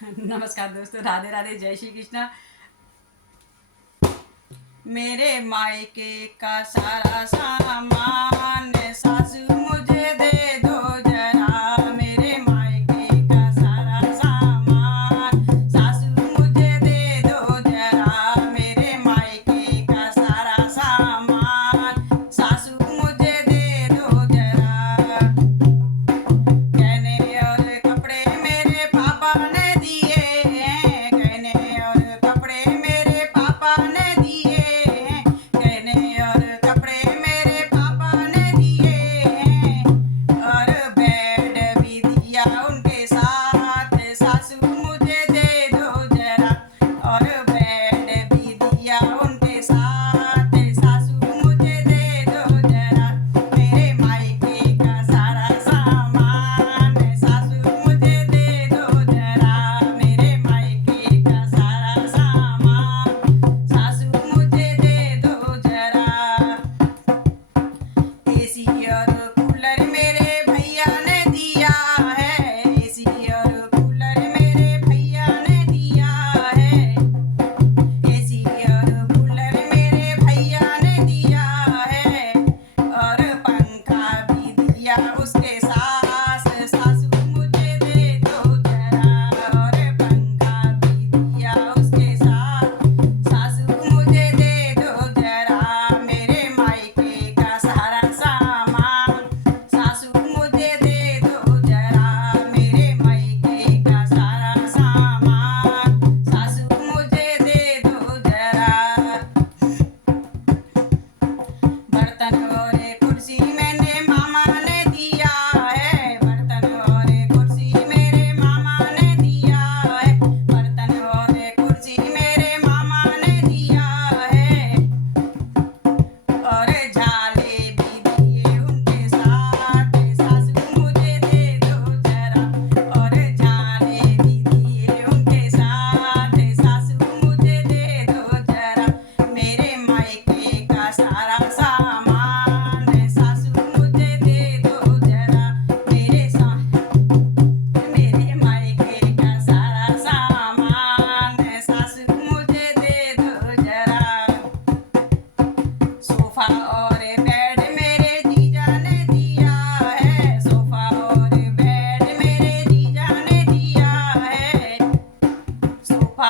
नमस्कार दोस्तों, राधे राधे, जय श्री कृष्णा। मेरे मायके का सारा सामान सासू मुझे दे दो जरा। मेरे मायके का सारा सामान सासू मुझे दे दो जरा। मेरे मायके का सारा सामान सासू मुझे दे दो जरा। गहने और कपड़े मेरे पापा ने दिए हैं। गहने और कपड़े मेरे पापा ने दिए हैं। गहने और कपड़े मेरे पापा ने दिए हैं। और बेड भी दिया उनके साथ सासू मुझे दे दो जरा। और बेड भी दिया उनके साथ सासू मुझे दे दो जरा। मेरे मायके का सारा सामान सासू मुझे दे दो जरा। मेरे मायके का सारा सामान सासू मुझे दे दो जरा। एसी और कूलर मेरे भैया ने दिया है। एसी और कूलर मेरे भैया ने दिया है। एसी और कूलर मेरे भैया ने दिया है। और पंखा भी दिया उसके सास सासू मुझे दे दो जरा। और पंखा भी दिया उसके सास सासू मुझे दे दो जरा। मेरे मायके का सारा सामान सासू मुझे दे दो जरा। मेरे मायके का सारा सामान सासू मुझे दे दो जरा। बर्तन और कुर्सी मैंने मामा ने दिया है। बर्तन और कुर्सी मेरे मामा ने दिया है। बर्तन और कुर्सी मेरे मामा ने दिया है। और झाले भी दिए उनके साथ सासू मुझे दे दो जरा। और झाले भी दिए उनके साथ सासू मुझे दे दो जरा। मेरे मायके का सारा सामान सासू मुझे दे दो जरा। मेरे मायके का सारा सामान सासू मुझे दे दो जरा। सोफा और बेड मेरे जीजा ने दिया है। सोफा और बेड मेरे जीजा ने दिया है। सोफा